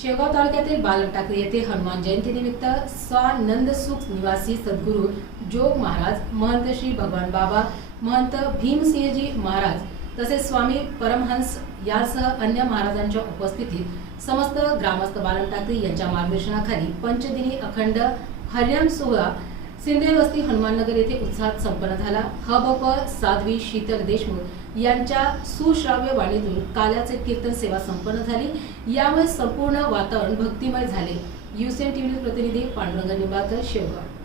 शेवगाव तालुक्यातील बालमटाकरी येथे हनुमान जयंतीनिमित्त स्वानंदसुख निवासी सद्गुरू जोग महाराज, महंत श्री भगवान बाबा, महंत भीमसिंहजी महाराज तसेच स्वामी परमहंस यासह अन्य महाराजांच्या उपस्थितीत समस्त ग्रामस्थ बालमटाकरी यांच्या मार्गदर्शनाखाली पंचदिनी अखंड हरिनाम सोहळा सिंदे वस्ती हनुमाननगर येथे उत्साहात संपन्न झाला। हबप साध्वी शीतल देशमुख यांच्या सुश्राव्य वाणीतून काल्याचे कीर्तन सेवा संपन्न झाली। यामुळे संपूर्ण वातावरण भक्तिमय झाले। युसेन टीव्ही न्यूज प्रतिनिधी पांडुरंग निंबाळकर, शेवगाव।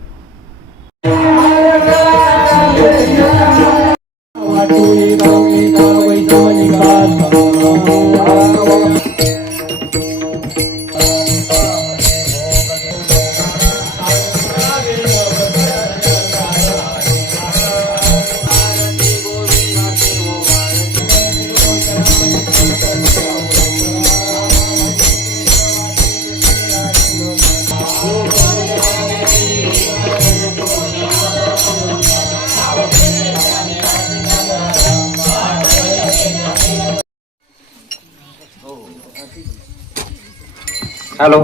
हॅलो,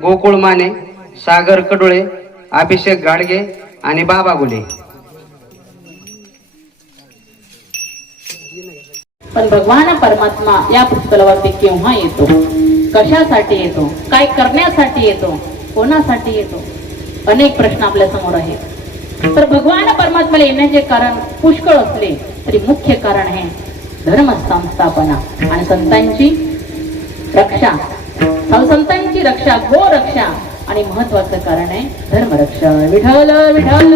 गोकुळ माने, सागर कडुळे, अभिषेक गाडगे आणि बाबा गुले। पण भगवान परमात्मा या पुस्तकावरती केव्हा येतो, कशासाठी येतो, काय करण्यासाठी येतो, कोणासाठी येतो, अनेक प्रश्न आपल्या समोर आहेत। तर भगवान परमात्म्याला येण्याचे कारण पुष्कळ असले तरी मुख्य कारण आहे धर्म संस्थापना आणि संतांची रक्षा। संतांची रक्षा, गो रक्षा आणि महत्वाचं कारण आहे धर्म रक्षा। विठ्ठल विठ्ठल।